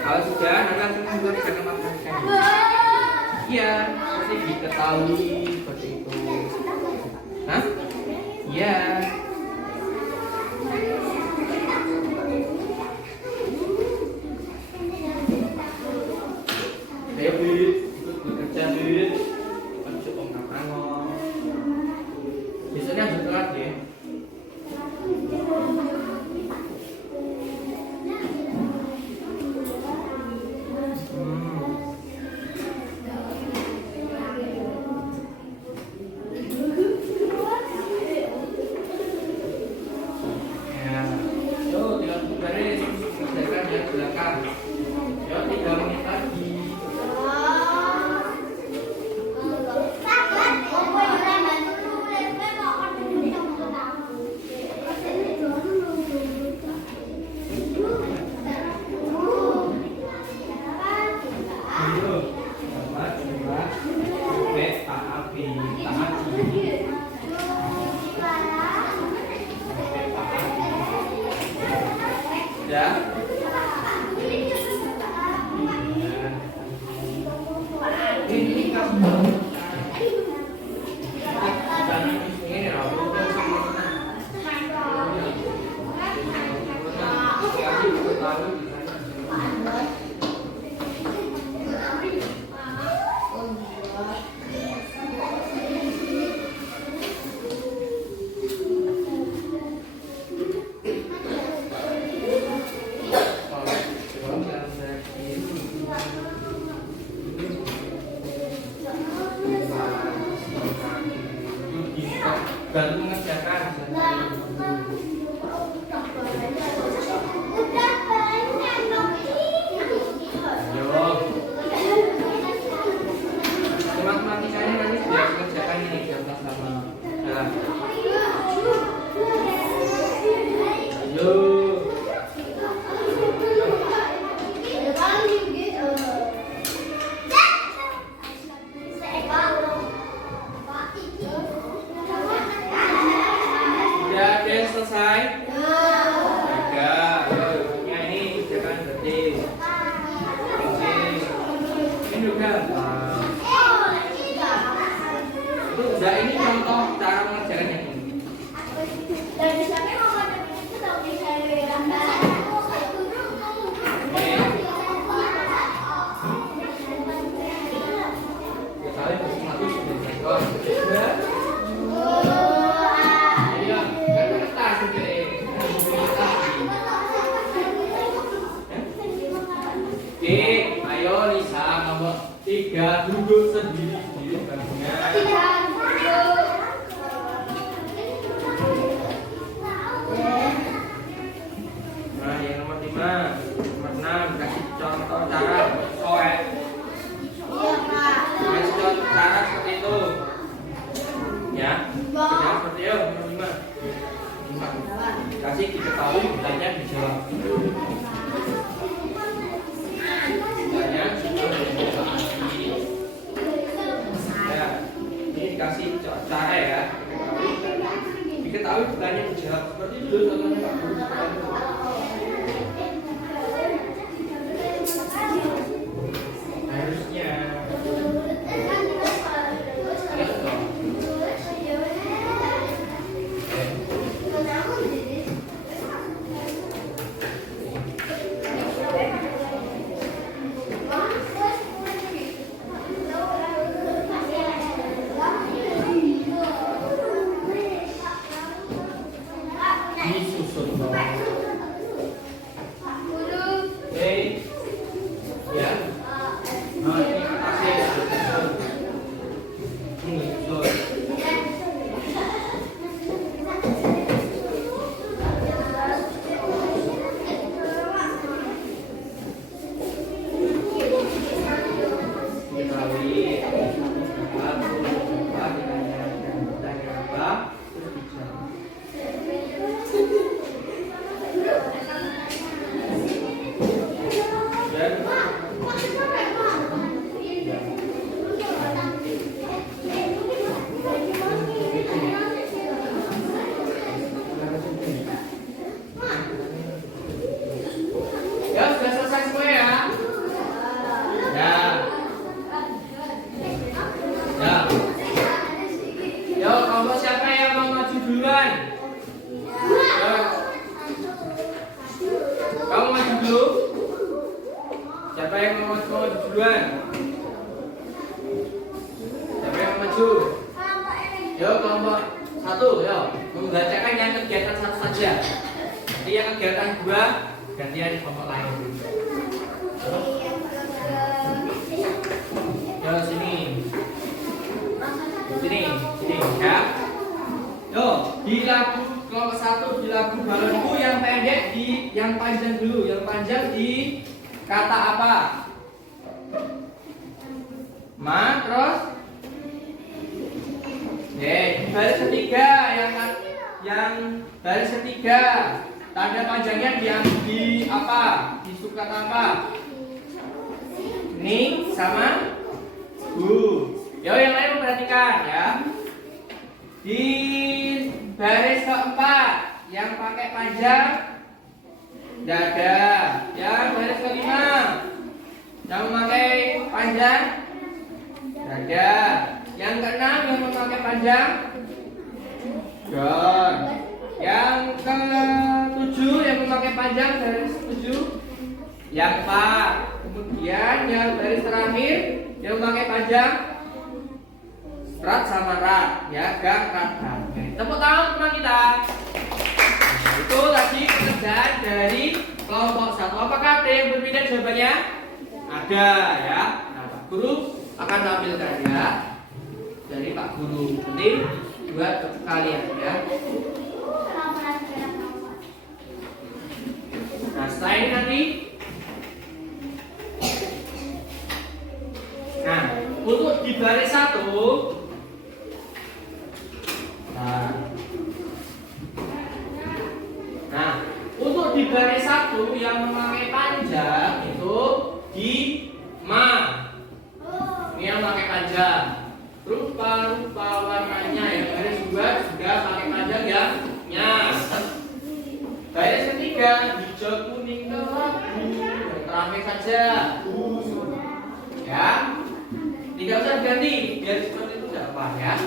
Kalau sudah, nanti langsung memberikan nama. Iya, pasti diketahui seperti itu. Hah? Iya. Ayo Bid, ikut bekerja Bid. Masuk ungkapan lo. Besoknya harus telat ya. Ayo, sama dua, api, ya. Ini kamu. Ini bantu mengerjakan. Matematikanya nanti sudah mengerjakan ini sama. Nah. Ayo. Sudah selesai? Tiga. Ya ini jangan berarti. Ini juga. Nah ini contoh cara mengerjakan yang ini. Ayo Lisa nomor 3 duduk sendiri di bangkunya. Nah yang nomor 5, nomor 6 kasih contoh cara soek. Kasih contoh cara seperti itu. Ya, tidak seperti itu nomor 5. Kasih diketahui ditanya dijawab. Ya, ini dikasih cara ya. Diketahui ditanya dijawab seperti itu contohnya Pak Guru. Harusnya. Disusun dong. Oke. Ya. Nah, ini atasnya. Ini susun. Ya sudah selesai semua ya. Ya. Ya. Yo, kelompok siapa yang mau maju duluan? Yo. Kamu maju dulu. Siapa yang mau maju duluan? Siapa yang mau maju? Yo, kelompok 1, yo. Membacakan yang kegiatan 1 saja. Nanti yang kegiatan 2 gantian di kelompok lain. Yo sini. Sini ya. Yo, di lagu kelompok 1 di lagu balonku yang pendek yang panjang dulu. Yang panjang di kata apa? Ma, terus? Baris ketiga yang baris ketiga. Tanda panjangnya di apa? Di subkata apa? Ini sama Bu. Yo, yang lain memperhatikan ya. Di baris keempat yang pakai panjang tidak ada. Yang baris kelima yang memakai panjang tidak ada. Yang keenam yang memakai panjang John. Yang ketujuh yang memakai panjang baris 7 yang Pak. Kemudian yang baris terakhir yang memakai panjang rat sama rat ya, gak rat. Tepuk tangan teman kita. Nah, itu tadi pekerjaan dari kelompok 1. Apakah ada yang berbeda jawabannya? Ada ya. Nah, Pak Guru akan tampilkan ya dari Pak Guru. Nanti buat kalian ya. Nah, setelah ini nanti. Nah, untuk di baris 1. Nah, untuk di baris 1 yang memakai panjang itu di ma. Ini yang pakai panjang. Rupa-rupa warnanya ya. Baris 2 juga pakai panjang ya. Nya. Baris ketiga hijau, kuning, kelabu. Terakhir saja ya. Tidak usah ganti biar seperti itu tidak apa ya.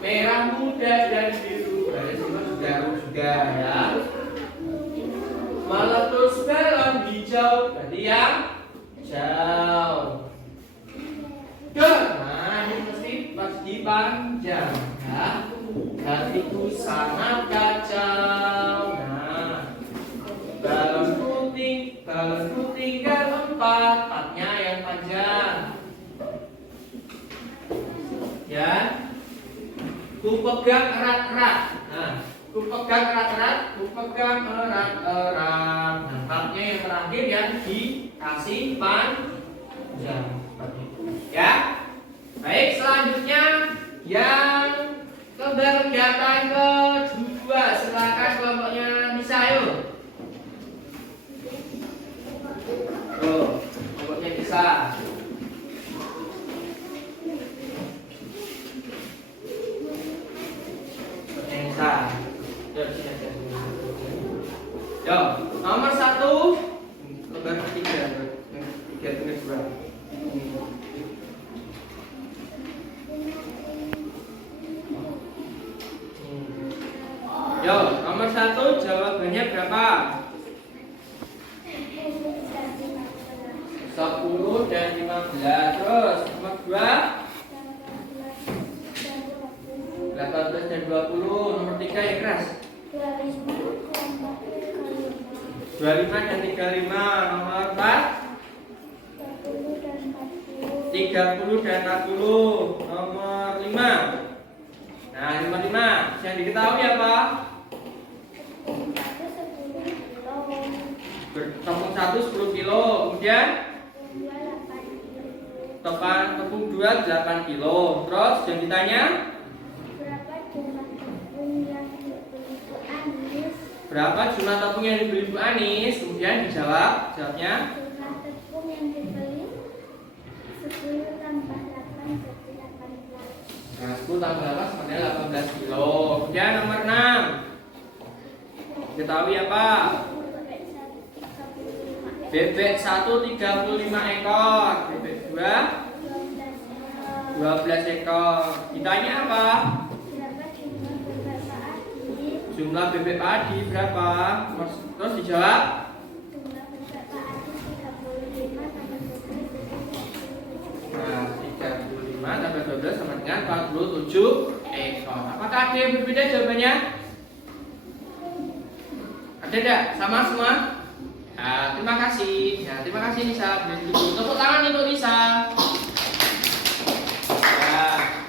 Merah muda dan biru. Baris juga ya. Meletus balon hijau berarti yang jauh. Nah, ini mesti pas dipanjang ya. Hatiku sangat kacau. Nah, balon putih tinggal 4, 4-nya yang panjang. Ya, ku pegang erat-erat. Nah, ku pegang erat-erat, ku pegang erat-erat. Nah, 4-nya yang terakhir yang dikasih panjang. Ya, baik, selanjutnya yang kegiatan kedua, silakan kelompoknya Nisa, ayo. Kelompoknya Nisa. Yo, nomor 1 lembar 3 tulis berapa? Yo, nomor 1 jawabannya berapa? 10 dan 15. Terus nomor 2 18 dan 20. Nomor 3 yang keras 25 dan 35. Nomor 4 30 dan 40. Nomor 5. Nah, nomor 5 yang diketahui apa? Tepung 1 10 kilo. Kemudian tepung 2 8 kilo. Terus yang ditanya berapa jumlah tepung yang dibeli Bu Anis? Kemudian jawabnya jumlah tepung yang dibeli 10 tambah 8 berarti 18. Nah, 10 tambah 8 sebenarnya 18 kilo. Kemudian nomor 6 diketahui apa? Bebek 1 35 ekor, bebek 2 12 ekor. Ditanya apa? Jumlah bebek padi berapa? Terus dijawab nah, 35 tambah 12 sama dengan 47 ekor. Apakah ada yang berbeda jawabannya? Ada tidak? Sama semua? Nah, terima kasih. Ya, terima kasih Nisa. Tepuk tangan untuk Nisa. Ya,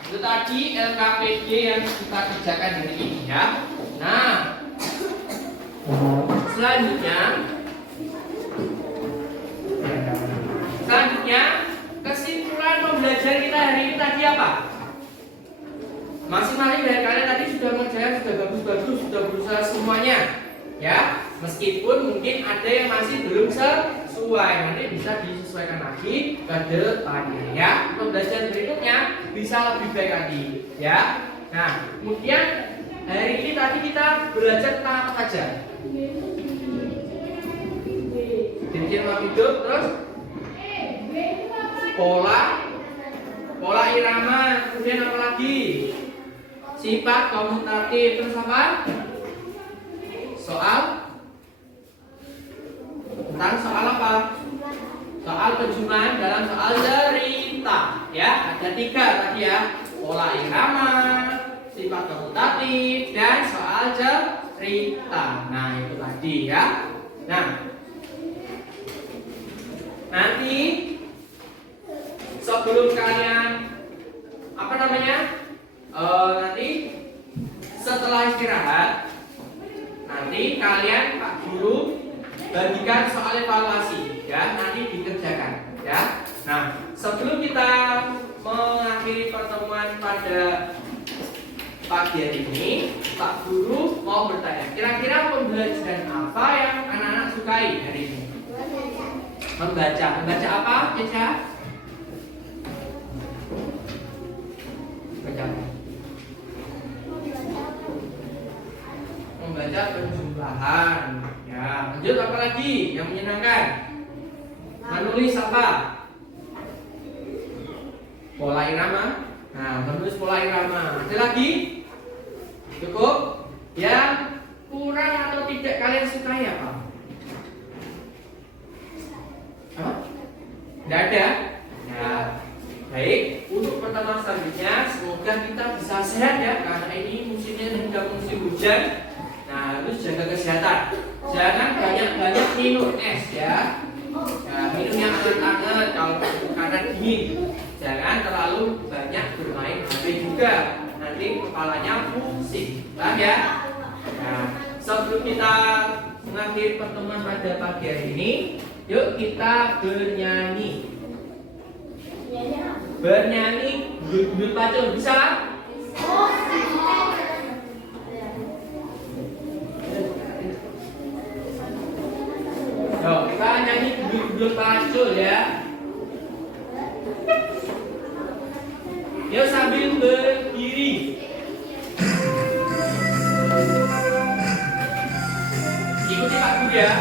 itu tadi LKPD yang kita kerjakan hari ini ya. Nah, selanjutnya kesimpulan pembelajaran kita hari ini tadi apa? Masing-masing dari kalian tadi sudah mengerjakan, sudah bagus-bagus, sudah berusaha semuanya ya. Meskipun mungkin ada yang masih belum selesai. sesuai, nanti bisa disesuaikan lagi ke depannya ya. Pembelajaran berikutnya bisa lebih baik lagi ya. Nah, kemudian hari ini tadi kita belajar tentang apa saja? Ciri-ciri makhluk hidup, terus pola irama, kemudian apa lagi? Sifat komutatif, terus apa? Soal apa? Soal penjumlahan dalam soal cerita ya. Ada 3 tadi ya. Pola irama, sifat komutatif, dan soal cerita. Nah, itu tadi ya. Nah, nanti sebelum kalian nanti setelah istirahat, nanti kalian Pak Guru bagikan soal evaluasi ya, nanti dikerjakan ya. Nah, sebelum kita mengakhiri pertemuan pada pagi hari ini, Pak Guru mau bertanya, kira-kira pembelajaran apa yang anak-anak sukai hari ini? Membaca apa, Keca? Membaca penjumlahan. Ya, lanjut apa lagi yang menyenangkan? Menulis apa? Pola irama. Nah, menulis pola irama. Ada lagi? Cukup? Yang kurang atau tidak kalian sukai apa? Tidak ada? Nah, baik. Untuk pertemuan selanjutnya, semoga kita bisa sehat ya, karena ini musimnya sudah musim hujan. Nah, harus jaga kesehatan. Jangan banyak-banyak minum es ya. Nah, minum yang hangat-hangat kalau karena dingin. Jangan terlalu banyak bermain HP juga. Nanti kepalanya pusing. Paham ya? Nah, sebelum kita mengakhiri pertemuan pada pagi hari ini, yuk kita bernyanyi. Bernyanyi gundul pacul, bisa? Yuk, kita nyanyi gundul pacul ya. Yuk sambil berdiri. Ikuti Pak Guru ya.